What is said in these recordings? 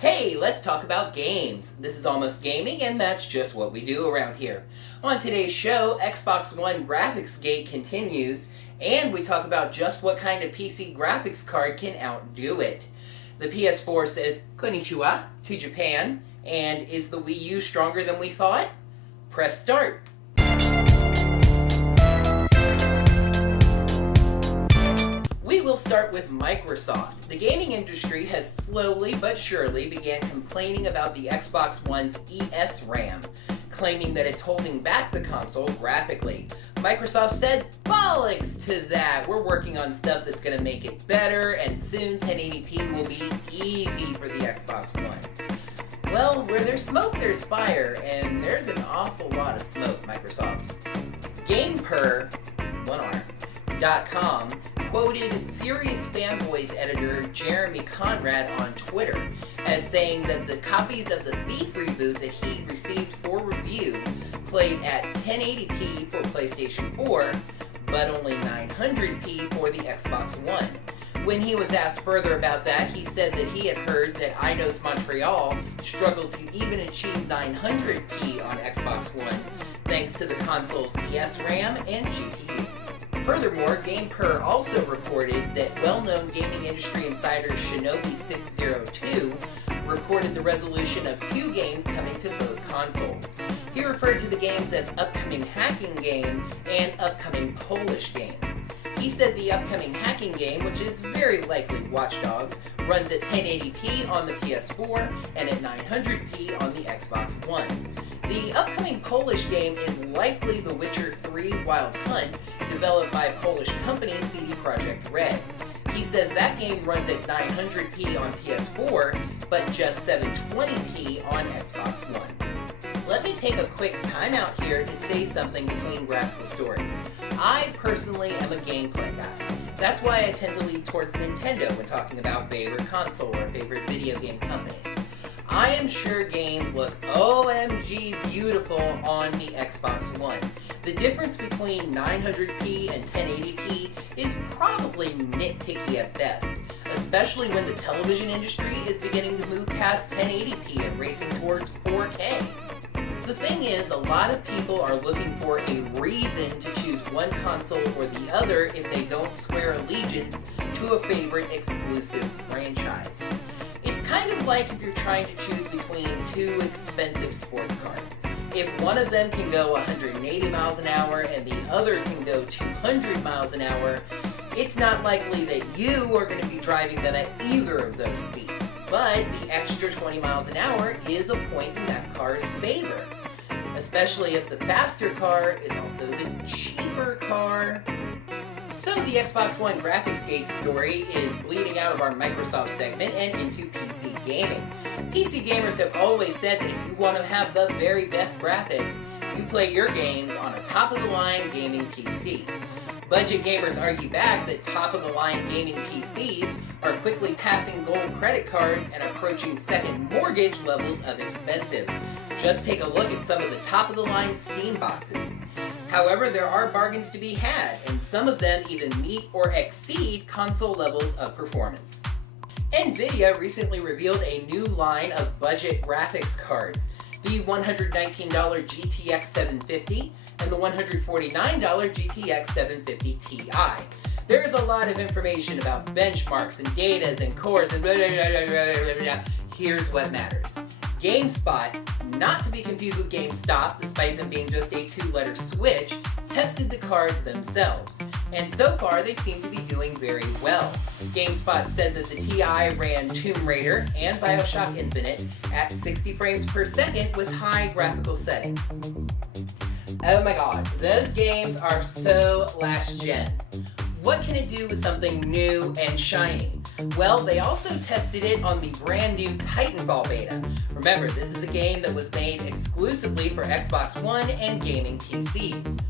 Hey, let's talk about games. This is Almost Gaming, and that's just what we do around here. On today's show, Xbox One graphics gate continues, and we talk about just what kind of PC graphics card can outdo it. The PS4 says konnichiwa to Japan, and is the Wii U stronger than we thought? Press start. We will start with Microsoft. The gaming industry has slowly but surely began complaining about the Xbox One's ESRAM, claiming that it's holding back the console graphically. Microsoft said, bollocks to that, we're working on stuff that's going to make it better, and soon 1080p will be easy for the Xbox One. Well, where there's smoke, there's fire, and there's an awful lot of smoke, Microsoft. GamePer.com quoted Furious Fanboys editor Jeremy Conrad on Twitter as saying that the copies of the Thief reboot that he received for review played at 1080p for PlayStation 4, but only 900p for the Xbox One. When he was asked further about that, he said that he had heard that Eidos Montreal struggled to even achieve 900p on Xbox One, thanks to the console's ESRAM and GPU. Furthermore, GamePer also reported that well-known gaming industry insider Shinobi602 reported the resolution of two games coming to both consoles. He referred to the games as upcoming hacking game and upcoming Polish game. He said the upcoming hacking game, which is very likely Watch Dogs, runs at 1080p on the PS4 and at 900p on the Xbox One. The upcoming Polish game is likely The Witcher 3 Wild Hunt, developed by Polish company CD Projekt Red. He says that game runs at 900p on PS4, but just 720p on Xbox One. Let me take a quick time out here to say something between graphical stories. I personally am a gameplay guy. That's why I tend to lean towards Nintendo when talking about favorite console or favorite video game company. I am sure games look OMG beautiful on the Xbox One. The difference between 900p and 1080p is probably nitpicky at best, especially when the television industry is beginning to move past 1080p and racing towards 4K. The thing is, a lot of people are looking for a reason to choose one console or the other if they don't swear allegiance to a favorite exclusive franchise. It's kind of like if you're trying to choose between two expensive sports cars. If one of them can go 180 miles an hour and the other can go 200 miles an hour, it's not likely that you are going to be driving them at either of those speeds. But the extra 20 miles an hour is a point in that car's favor, especially if the faster car is also the cheaper car. So the Xbox One graphics gate story is bleeding out of our Microsoft segment and into PC gaming. PC gamers have always said that if you want to have the very best graphics, you play your games on a top-of-the-line gaming PC. Budget gamers argue back that top-of-the-line gaming PCs are quickly passing gold credit cards and approaching second mortgage levels of expensive. Just take a look at some of the top-of-the-line Steam boxes. However, there are bargains to be had, and some of them even meet or exceed console levels of performance. Nvidia recently revealed a new line of budget graphics cards, the $119 GTX 750 and the $149 GTX 750 Ti. There is a lot of information about benchmarks and datas and cores and blah, blah, blah, blah, blah, blah, blah. Here's what matters. GameSpot, not to be confused with GameStop, despite them being just a two-letter switch, tested the cards themselves. And so far, they seem to be doing very well. GameSpot said that the Ti ran Tomb Raider and Bioshock Infinite at 60 frames per second with high graphical settings. Oh my god, those games are so last gen. What can it do with something new and shiny? Well, they also tested it on the brand new Titanfall beta. Remember, this is a game that was made exclusively for Xbox One and gaming PCs.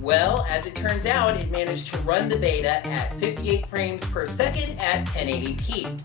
Well, as it turns out, it managed to run the beta at 58 frames per second at 1080p.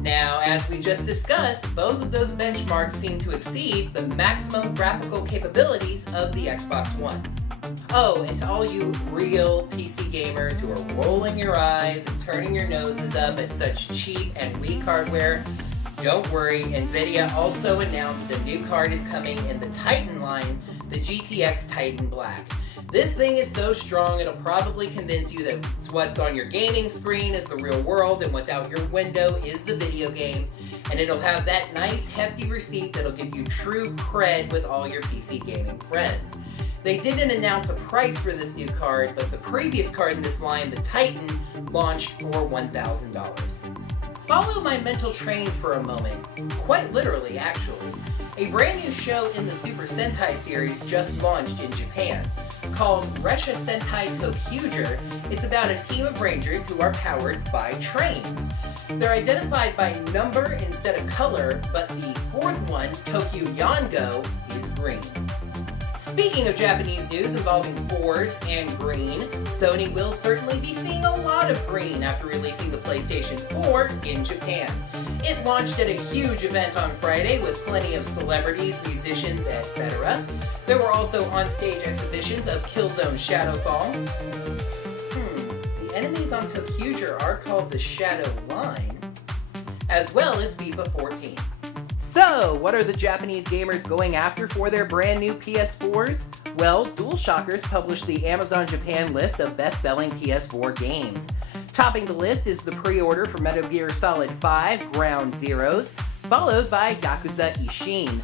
Now, as we just discussed, both of those benchmarks seem to exceed the maximum graphical capabilities of the Xbox One. Oh, and to all you real PC gamers who are rolling your eyes and turning your noses up at such cheap and weak hardware, Don't worry, Nvidia also announced a new card is coming in the Titan line, the GTX Titan Black. This thing is so strong it'll probably convince you that what's on your gaming screen is the real world and what's out your window is the video game, and it'll have that nice hefty receipt that'll give you true cred with all your PC gaming friends. They didn't announce a price for this new card, but the previous card in this line, the Titan, launched for $1,000. Follow my mental train for a moment, quite literally actually. A brand new show in the Super Sentai series just launched in Japan. Called Resha Sentai Tokyuger, it's about a team of rangers who are powered by trains. They're identified by number instead of color, but the fourth one, Tokyu Yongo, is green. Speaking of Japanese news involving fours and green, Sony will certainly be seeing a lot of green after releasing the PlayStation 4 in Japan. It launched at a huge event on Friday with plenty of celebrities, musicians, etc. There were also on-stage exhibitions of Killzone Shadowfall. The enemies on Tokyuger are called the Shadow Line, as well as FIFA 14. So, what are the Japanese gamers going after for their brand new PS4s? Well, DualShockers published the Amazon Japan list of best-selling PS4 games. Topping the list is the pre-order for Metal Gear Solid 5 Ground Zeroes, followed by Yakuza Ishin.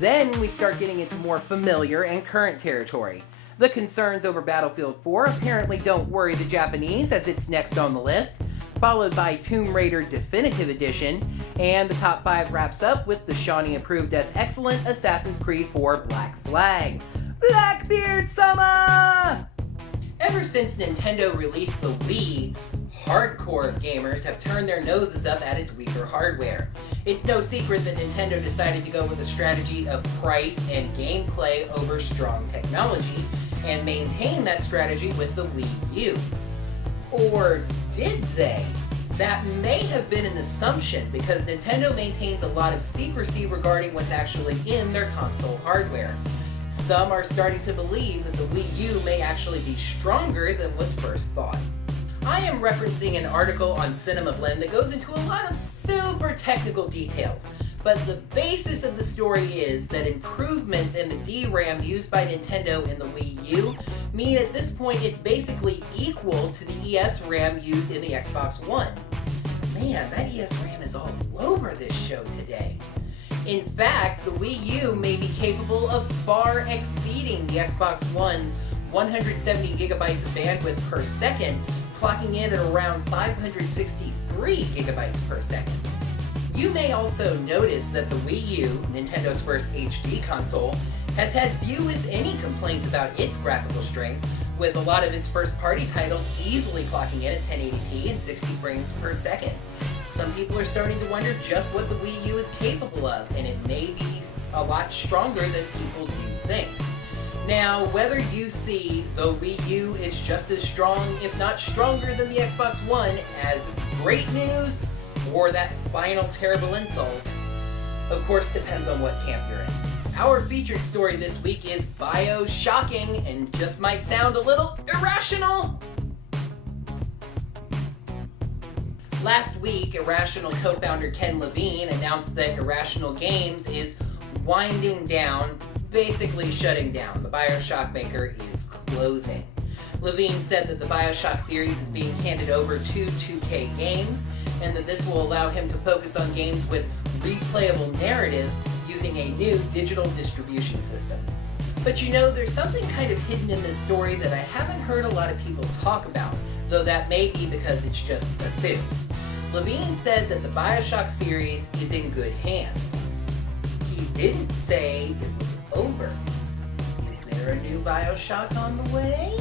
Then we start getting into more familiar and current territory. The concerns over Battlefield 4 apparently don't worry the Japanese, as it's next on the list, followed by Tomb Raider Definitive Edition, and the top 5 wraps up with the Shawnee approved as excellent Assassin's Creed 4 Black Flag. Blackbeard Sama! Ever since Nintendo released the Wii, hardcore gamers have turned their noses up at its weaker hardware. It's no secret that Nintendo decided to go with a strategy of price and gameplay over strong technology, and maintain that strategy with the Wii U. Or did they? That may have been an assumption because Nintendo maintains a lot of secrecy regarding what's actually in their console hardware. Some are starting to believe that the Wii U may actually be stronger than was first thought. I am referencing an article on Cinema Blend that goes into a lot of super technical details, but the basis of the story is that improvements in the DRAM used by Nintendo in the Wii U mean at this point it's basically equal to the ES RAM used in the Xbox One. Man, that ES RAM is all over this show today. In fact, the Wii U may be capable of far exceeding the Xbox One's 170 gigabytes of bandwidth per second, clocking in at around 563 gigabytes per second. You may also notice that the Wii U, Nintendo's first HD console, has had few if any complaints about its graphical strength, with a lot of its first-party titles easily clocking in at 1080p and 60 frames per second. Some people are starting to wonder just what the Wii U is capable of, and it may be a lot stronger than people do think. Now, whether you see the Wii U is just as strong, if not stronger than the Xbox One, as great news, or that final terrible insult, of course depends on what camp you're in. Our featured story this week is Bioshocking, and just might sound a little irrational. Last week, Irrational co-founder Ken Levine announced that Irrational Games is winding down, basically shutting down. The Bioshock maker is closing. Levine said that the Bioshock series is being handed over to 2K Games, and that this will allow him to focus on games with replayable narrative using a new digital distribution system. But you know, there's something kind of hidden in this story that I haven't heard a lot of people talk about, though that may be because it's just assumed. Levine said that the Bioshock series is in good hands. He didn't say it was over. Is there a new Bioshock on the way?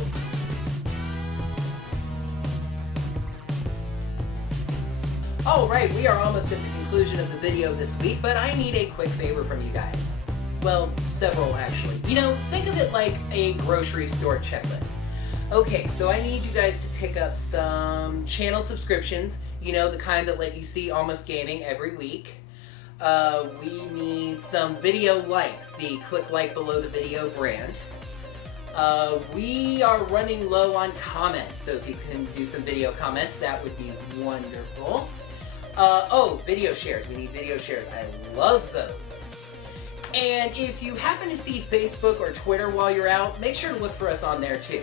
Alright, we are almost at the conclusion of the video this week, but I need a quick favor from you guys. Well, several actually. You know, think of it like a grocery store checklist. Okay, so I need you guys to pick up some channel subscriptions, you know, the kind that let you see Almost Gaming every week. We need some video likes, the click like below the video brand. We are running low on comments, so if you can do some video comments, that would be wonderful. Oh, video shares. We need video shares. I love those. And if you happen to see Facebook or Twitter while you're out, make sure to look for us on there too.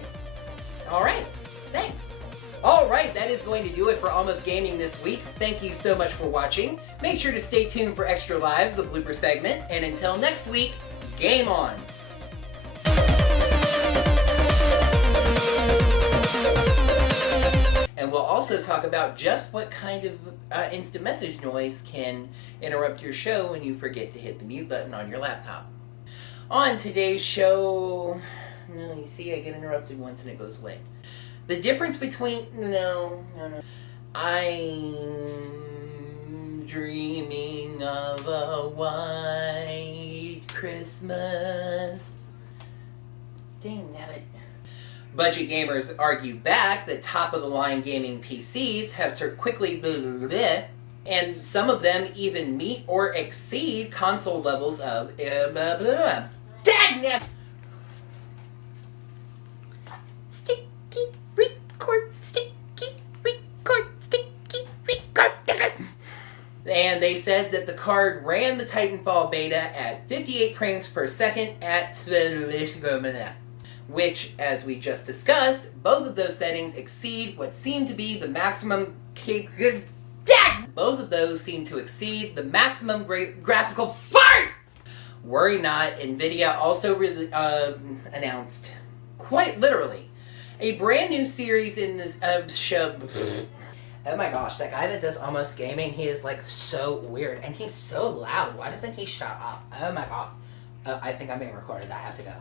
All right, thanks. All right, that is going to do it for Almost Gaming this week. Thank you so much for watching. Make sure to stay tuned for Extra Lives, the blooper segment. And until next week, game on. And we'll also talk about just what kind of instant message noise can interrupt your show when you forget to hit the mute button on your laptop. On today's show, no, you see, I get interrupted once and it goes away. The difference between, no. I'm dreaming of a white Christmas. Dang nabbit. Budget gamers argue back that top-of-the-line gaming PCs have so quickly and some of them even meet or exceed console levels of Dang nabbit. Sticky record, sticky record, sticky record. And they said that the card ran the Titanfall beta at 58 frames per second at which, as we just discussed, both of those settings exceed what seemed to be the maximum both of those seem to exceed the maximum graphical fart! Worry not, NVIDIA also announced, quite literally, a brand new series in this show. Oh my gosh, that guy that does Almost Gaming, he is like so weird, and he's so loud. Why doesn't he shut up? Oh my god. I think I'm being recorded. I have to go.